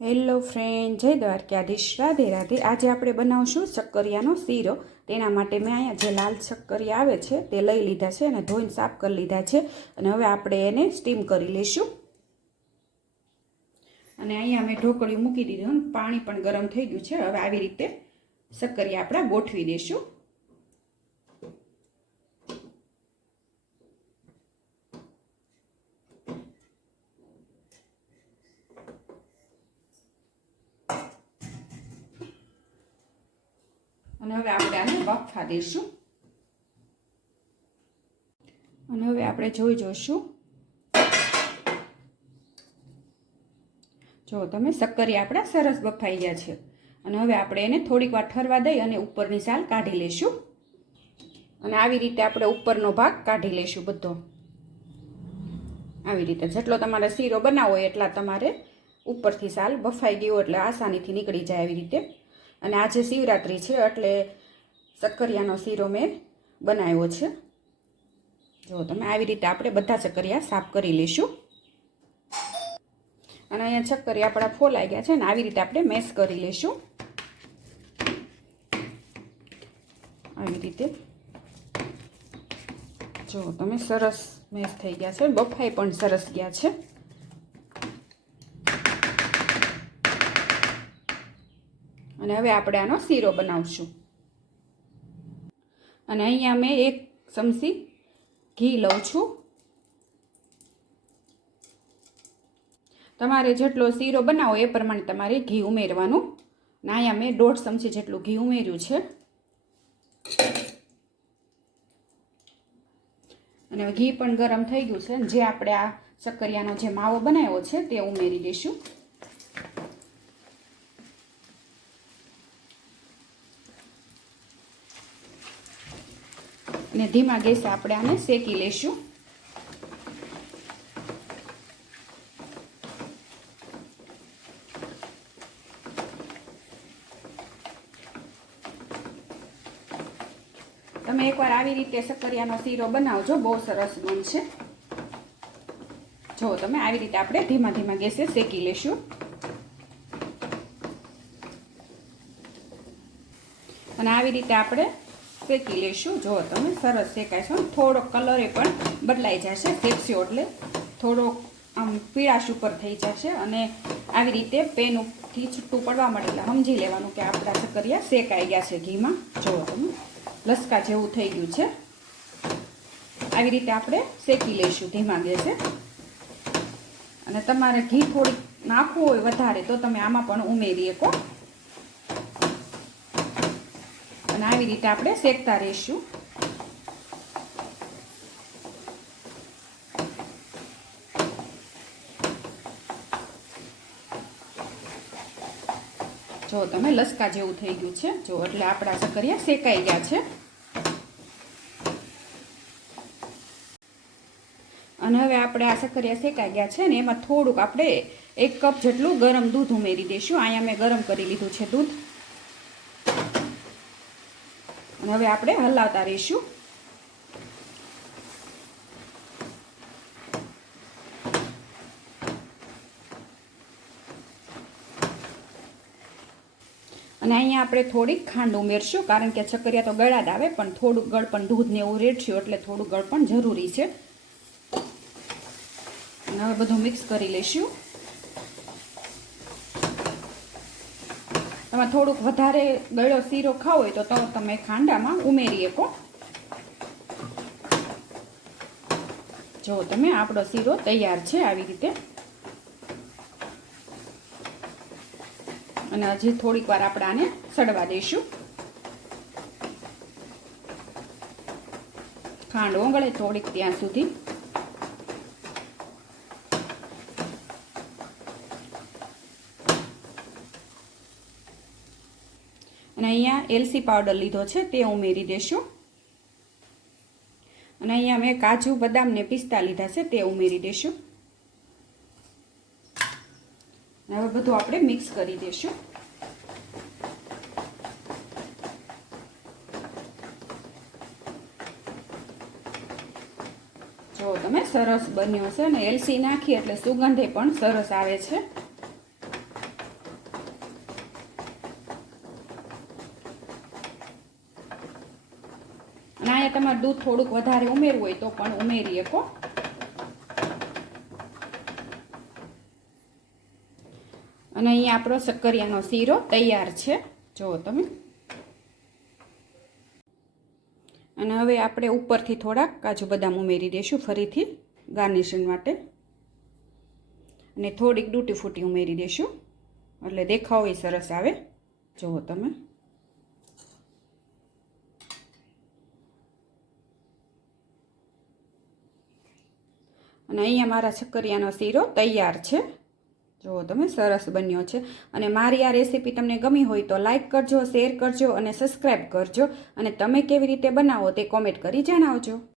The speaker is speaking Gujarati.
હેલો ફ્રેન્ડ, જય દ્વારકાધીશ, રાધે રાધે। આજે આપણે બનાવશું શક્કરિયાનો શીરો। તેના માટે મેં અહીંયા જે લાલ શક્કરિયા આવે છે તે લઈ લીધા છે અને ધોઈને સાફ કરી લીધા છે અને હવે આપણે એને સ્ટીમ કરી લઈશું। અને અહીંયા મેં ઢોકળિયું મૂકી દીધું અને પાણી પણ ગરમ થઈ ગયું છે। હવે આવી રીતે શક્કરિયા આપણે ગોઠવી દઈશું। અને હવે આપણે આને બાફવા દઈશું અને હવે આપણે જોઈશું। જો તમે શક્કરિયા આપણા સરસ બફાઈ ગયા છે અને હવે આપણે એને થોડીક વાર ઠરવા દઈ અને ઉપરની સાલ કાઢી લઈશું અને આવી રીતે આપણે ઉપરનો ભાગ કાઢી લઈશું બધો। આવી રીતે જેટલો તમારે શીરો બનાવવો હોય એટલા તમારે ઉપરથી સાલ બફાઈ ગયો એટલે આસાનીથી નીકળી જાય આવી રીતે। અને આજે શિવરાત્રી છે એટલે શક્કરિયાનો શીરો મેં બનાવ્યો છે। જો તમે આવી રીતે આપણે બધા શક્કરિયા સાફ કરી લઈશું અને અહીંયા શક્કરિયા આપણા ફોલાઈ ગયા છે ને આવી રીતે આપણે મેશ કરી લઈશું। આવી રીતે જો તમે સરસ મેશ થઈ ગયા છે, બફાઈ પણ સરસ ગયા છે। અને હવે આપણે આનો શીરો બનાવશું અને અહીંયા મેં 1 ચમચી ઘી લઉં છું। તમારે જેટલો શીરો બનાવો એ પ્રમાણે તમારે ઘી ઉમેરવાનું। અને અહીંયા મેં 1.5 ચમચી જેટલું ઘી ઉમેર્યું છે અને ઘી પણ ગરમ થઈ ગયું છે। જે આપણે આ શક્કરિયાનો જે માવો બનાવ્યો છે તે ઉમેરી દઈશું અને ધીમા ગેસે આપણે આને શેકી લઈશું। તમે એકવાર આવી રીતે શક્કરિયાનો શીરો બનાવજો, બહુ સરસ બનશે। જો તમે આવી રીતે આપણે ધીમા ગેસે શેકી લઈશું અને આવી રીતે આપણે શેકી લઈશું। જો તમે સરસ શેકાય છે, થોડો કલર પણ બદલાઈ જશે શેકશો એટલે થોડોક આમ પીળાશ ઉપર થઈ જશે અને આવી રીતે પેનથી છૂટું પડવા માટે એટલે સમજી લેવાનું કે આપણા શક્કરિયા શેકાઈ ગયા છે ઘીમાં। જો તમે લસકા જેવું થઈ ગયું છે। આવી રીતે આપણે શેકી લઈશું ધીમા ગેસે અને તમારે ઘી થોડીક નાખવું હોય વધારે તો તમે આમાં પણ ઉમેરી શકો અને આવી રીતે આપણે શેકતા રહીશું। જો તમે લસકા જેવું થઈ ગયું છે, જો એટલે આપણા શક્કરિયા શેકાઈ ગયા છે અને હવે આપણે આ શક્કરિયા શેકાઈ ગયા છે ને એમાં થોડુંક આપણે 1 કપ જેટલું ગરમ દૂધ ઉમેરી દઈશું। અહીંયા મેં ગરમ કરી લીધું છે દૂધ અને હવે આપણે હલાવતા રહીશું। અને અહીંયા આપણે થોડીક ખાંડ ઉમેરશું કારણ કે શક્કરિયા તો ગળા જ આવે પણ થોડુંક ગળપણ દૂધને એવું રેડશું એટલે થોડું ગળપણ જરૂરી છે। અને હવે બધું મિક્સ કરી લઈશું। તમે થોડુંક વધારે ગળ્યો શીરો ખાવો હોય તો તમે ખાંડામાં ઉમેરી શકો। જો તમે આપણો શીરો તૈયાર છે આવી રીતે અને હજી થોડીક વાર આપણે આને સડવા દઈશું। ખાંડ ઓગળે થોડીક ત્યાં સુધી અને અહીંયા એલચી પાવડર લીધો છે તે ઉમેરી દેશું અને અહીંયા મેં કાજુ બદામ ને પિસ્તા લીધા છે તે ઉમેરી દેશું। હવે બધું આપણે મિક્સ કરી દઈશું। જો તમે સરસ બન્યો છે અને એલચી નાખી એટલે સુગંધે પણ સરસ આવે છે। અને અહીંયા તમારે દૂધ થોડુંક વધારે ઉમેરવું હોય તો પણ ઉમેરી શકો. અને અહીંયા આપણો શક્કરિયાનો શીરો તૈયાર છે, જુઓ તમે. અને હવે આપણે ઉપરથી થોડાક કાજુ બદામ ઉમેરી દઈશું ફરીથી ગાર્નિશિંગ માટે. અને થોડીક ડૂટી ફૂટી ઉમેરી દઈશું એટલે દેખાવ એ સરસ આવે, જુઓ તમે. અને અહીંયા મારા શક્કરિયાનો શીરો તૈયાર છે, જુઓ તમે, સરસ બન્યો છે. અને મારી આ રેસીપી તમને ગમી હોય તો લાઈક કરજો, શેર કરજો અને સબસ્ક્રાઈબ કરજો. અને તમે કેવી રીતે બનાવો તે કોમેન્ટ કરી જણાવજો.